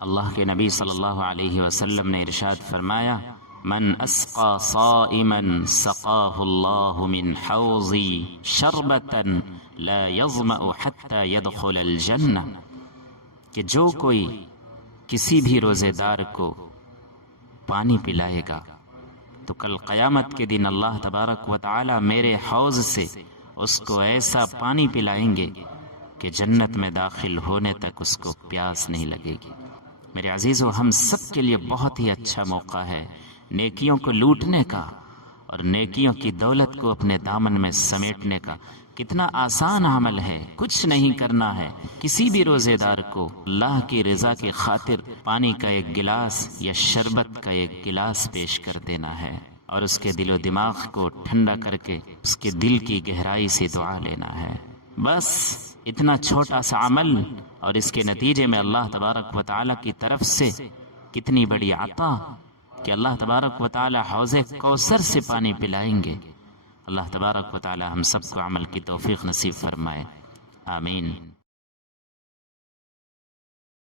اللہ کے نبی صلی اللہ علیہ وسلم نے ارشاد فرمایا، من اسقى صائما سقاه اللہ من حوضی شربتا لا يظمأ حتى يدخل الجنہ، کہ جو کوئی کسی بھی روزے دار کو پانی پلائے گا تو کل قیامت کے دن اللہ تبارک و تعالی میرے حوض سے اس کو ایسا پانی پلائیں گے کہ جنت میں داخل ہونے تک اس کو پیاس نہیں لگے گی۔ میرے عزیزو، ہم سب کے لیے بہت ہی اچھا موقع ہے نیکیوں کو لوٹنے کا اور نیکیوں کی دولت کو اپنے دامن میں سمیٹنے کا۔ کتنا آسان عمل ہے، کچھ نہیں کرنا ہے، کسی بھی روزے دار کو اللہ کی رضا کی خاطر پانی کا ایک گلاس یا شربت کا ایک گلاس پیش کر دینا ہے اور اس کے دل و دماغ کو ٹھنڈا کر کے اس کے دل کی گہرائی سے دعا لینا ہے۔ بس اتنا چھوٹا سا عمل اور اس کے نتیجے میں اللہ تبارک و تعالی کی طرف سے کتنی بڑی عطا کہ اللہ تبارک و تعالی حوض کوثر سے پانی پلائیں گے۔ اللہ تبارک و تعالی ہم سب کو عمل کی توفیق نصیب فرمائے، آمین۔